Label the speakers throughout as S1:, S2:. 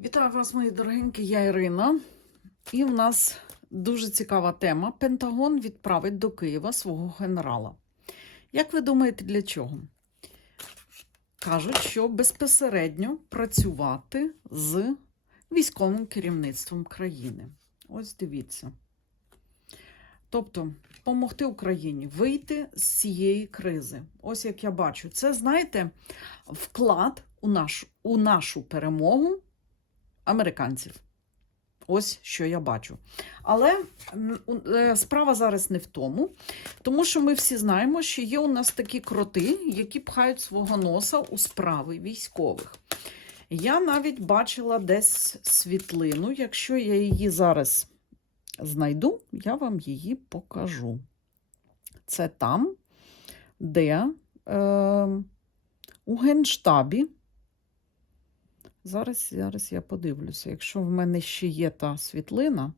S1: Вітаю вас, мої дорогенькі, я Ірина. І в нас дуже цікава тема. Пентагон відправить до Києва свого генерала. Як ви думаєте, для чого? Кажуть, що безпосередньо працювати з військовим керівництвом країни. Ось дивіться. Тобто, допомогти Україні вийти з цієї кризи. Ось як я бачу, це, знаєте, вклад у, наш, у нашу перемогу американців. Ось що я бачу. Але е, справа зараз не в тому, тому що ми всі знаємо, що є у нас такі кроти, які пхають свого носа у справи військових. Я навіть бачила десь світлину. Якщо я її зараз знайду, я вам її покажу. Це там, де е, у Генштабі. Зараз, зараз я подивлюся. Якщо в мене ще є та світлина,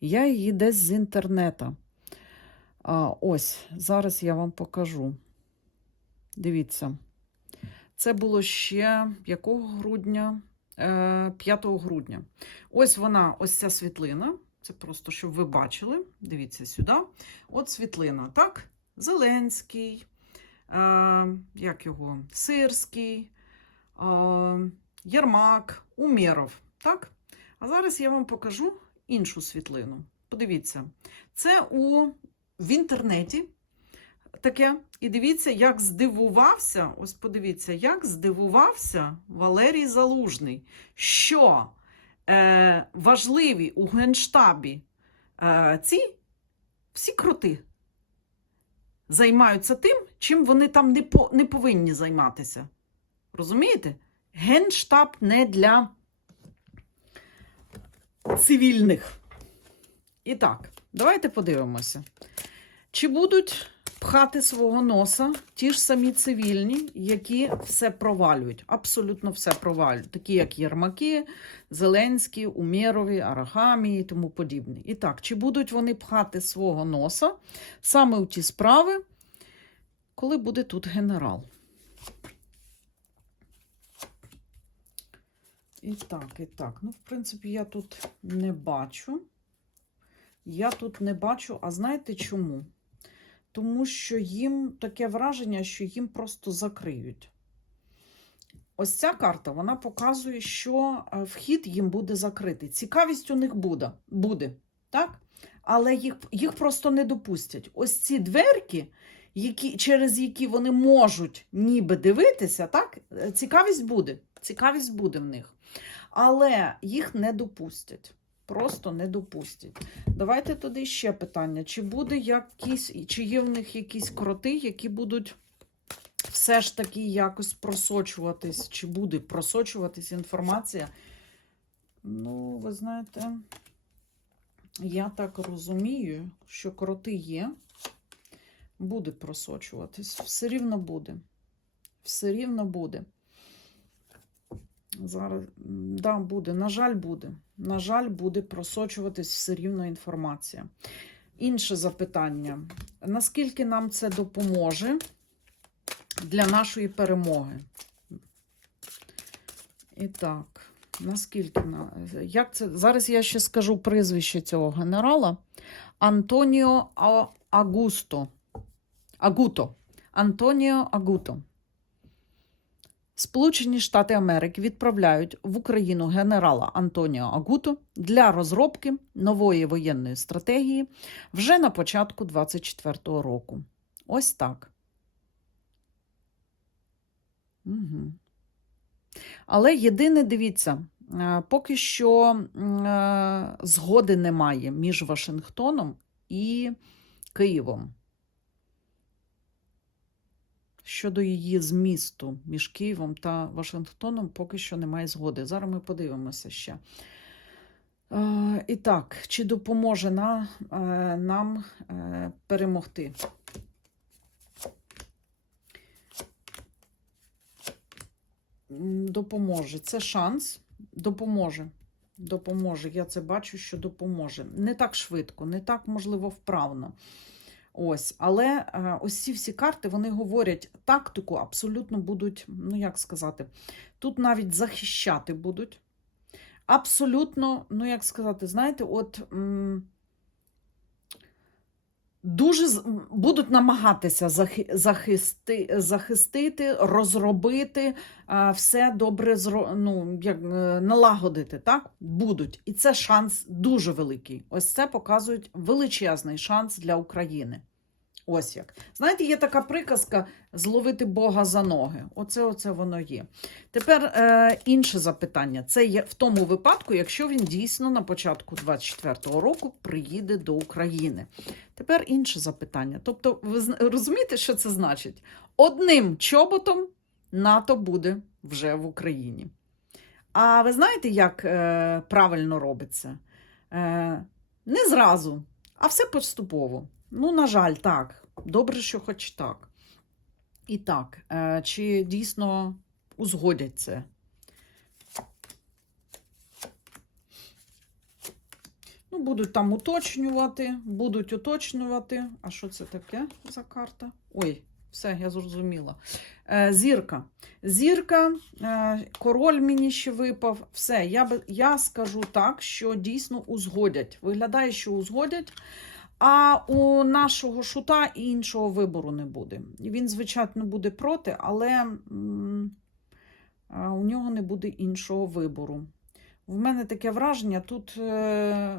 S1: я її десь з інтернета. А, ось, зараз я вам покажу. Дивіться. Це було ще якого грудня? Е, 5 грудня. Ось вона, ось ця світлина. Це просто, щоб ви бачили. Дивіться сюди. От світлина, так? Зеленський, е, як його? Сирський. Е, Єрмак, Умєров. Так? А зараз я вам покажу іншу світлину. Подивіться, це у, в інтернеті таке. І дивіться, як здивувався, ось подивіться, як здивувався Валерій Залужний, що е, важливі у Генштабі е, ці всі крути займаються тим, чим вони там не, по, не повинні займатися. Розумієте? Генштаб не для цивільних. І так, давайте подивимося. Чи будуть пхати свого носа ті ж самі цивільні, які все провалюють? Абсолютно все провалюють. Такі, як Єрмаки, Зеленський, Умєрові, Арахамі і тому подібне. І так, чи будуть вони пхати свого носа саме у ті справи, коли буде тут генерал? І так, і так. Ну, в принципі, я тут не бачу. Я тут не бачу, а знаєте чому? Тому що їм таке враження, що їм просто закриють. Ось ця карта вона показує, що е, вхід їм буде закритий. Цікавість у них буде, буде так? але їх, їх просто не допустять. Ось ці дверки, які, через які вони можуть ніби дивитися, так? е, цікавість буде. Цікавість буде в них. Але їх не допустять. Просто не допустять. Давайте тоді ще питання: чи буде якісь, чи є в них якісь кроти, які будуть все ж таки якось просочуватись, чи буде просочуватись інформація? Ну, ви знаєте, я так розумію, що кроти є, буде просочуватись. Все рівно буде. Все рівно буде. Зараз, да, буде, на жаль, буде. На жаль, буде просочуватись все рівно інформація. Інше запитання: наскільки нам це допоможе для нашої перемоги? І так, наскільки на як це зараз я ще скажу прізвище цього генерала Антоніо Агусто. Агуто. Антоніо Агуто. Сполучені Штати Америки відправляють в Україну генерала Антоніо Агуто для розробки нової воєнної стратегії вже на початку 2024 року. Ось так. Угу. Але єдине, дивіться, е, поки що е, згоди немає між Вашингтоном і Києвом щодо її змісту між Києвом та Вашингтоном поки що немає згоди. Зараз ми подивимося ще. Е, І так, чи допоможе на, е, нам е, перемогти? Допоможе. Це шанс. Допоможе. Допоможе. Я це бачу, що допоможе. Не так швидко, не так, можливо, вправно. Ось, але е, ось ці всі карти вони говорять тактику, абсолютно будуть, ну як сказати, тут навіть захищати будуть. абсолютно, ну як сказати, знаєте, от. м, Дуже будуть намагатися захи- захисти, захистити, розробити, все добре ну, як, е, налагодити. Так? Будуть. І це шанс дуже великий. Ось це показують величезний шанс для України. Ось як. Знаєте, є така приказка зловити Бога за ноги. Оце, оце воно є. Тепер е, інше запитання. Це є в тому випадку, якщо він дійсно на початку 24-го року приїде до України. Тепер інше запитання. Тобто, ви розумієте, що це значить? Одним чоботом НАТО буде вже в Україні. А ви знаєте, як е, правильно робиться? Е, не зразу, а все поступово. Ну, на жаль, так. Добре, що хоч так. І так, е, чи дійсно узгодять це? Ну, будуть там уточнювати, будуть уточнювати. А що це таке за карта? Ой, все, я зрозуміла. Е, зірка. Зірка, е, король мені ще випав. Все, я, я скажу так, що дійсно узгодять. Виглядає, що узгодять. А у нашого шута іншого вибору не буде. Він, звичайно, буде проти, але у нього не буде іншого вибору. В мене таке враження, тут е,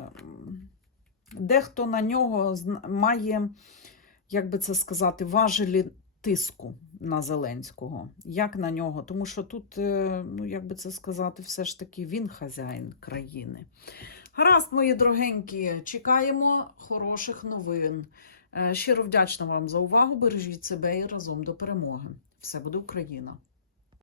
S1: дехто на нього має, як би це сказати, важелі тиску на Зеленського. Як на нього? Тому що тут, е, ну, як би це сказати, все ж таки він хазяїн країни. Гаразд, мої дорогенькі, чекаємо хороших новин. Е, Щиро вдячна вам за увагу. Бережіть себе і разом до перемоги. Все буде Україна!